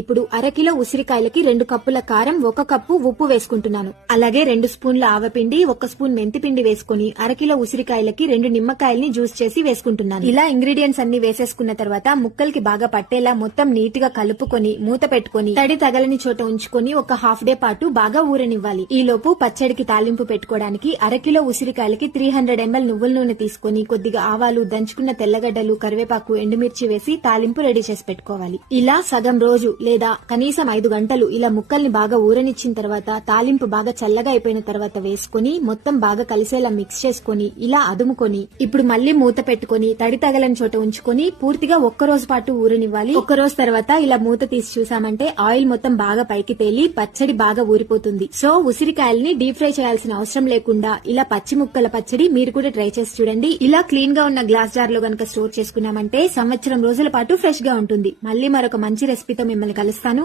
ఇప్పుడు అరకిలో ఉసిరికాయలకి 2 కప్పుల కారం, 1 కప్పు ఉప్పు వేసుకుంటున్నాను. అలాగే 2 స్పూన్ల ఆవపిండి, 1 స్పూన్ మెంతిపిండి వేసుకుని అరకిలో ఉసిరికాయలకి 2 నిమ్మకాయల్ని జ్యూస్ చేసి వేసుకుంటున్నాను. ఇలా ఇంగ్రీడియంట్స్ అన్ని వేసేసుకున్న తర్వాత ముక్కలకి బాగా పట్టేలా మొత్తం నీట్ గా కలుపుకొని మూత పెట్టుకుని తడి తగలని చోట ఉంచుకొని ఒక హాఫ్ డే పాటు బాగా ఊరనివ్వాలి. ఈ లోపు పచ్చడికి తాలింపు పెట్టుకోవడానికి అరకిలో ఉసిరికాయలకి 300 ml నువ్వుల నూనె తీసుకుని కొద్దిగా ఆవాలు, దంచుకున్న తెల్లగడ్డలు, కరివేపాకు, ఎండుమిర్చి వేసి తాలింపు రెడీ చేసి పెట్టుకోవాలి. ఇలా సగం రోజు లేదా కనీసం 5 గంటలు ఇలా ముక్కల్ని బాగా ఊరనిచ్చిన తర్వాత తాలింపు బాగా చల్లగా అయిపోయిన తర్వాత వేసుకుని మొత్తం బాగా కలిసేలా మిక్స్ చేసుకుని ఇలా అదుముకొని ఇప్పుడు మళ్లీ మూత పెట్టుకుని తడి తగలని చోట ఉంచుకొని పూర్తిగా 1 రోజు పాటు ఊరనివ్వాలి. 1 రోజు తర్వాత ఇలా మూత తీసి చూసామంటే ఆయిల్ మొత్తం బాగా పైకి తేలి పచ్చడి బాగా ఊరిపోతుంది. సో ఉసిరికాయల్ని డీప్ ఫ్రై చేయాల్సిన అవసరం లేకుండా ఇలా పచ్చి ముక్కల పచ్చడి మీరు కూడా ట్రై చేసి చూడండి. ఇలా క్లీన్ గా ఉన్న గ్లాస్ జార్ లో గనక స్టోర్ చేసుకున్నామంటే సంవత్సరం రోజుల పాటు ఫ్రెష్ గా ఉంటుంది. మళ్ళీ మరొక మంచి రెసిపీతో మిమ్మల్ని కలుస్తాను.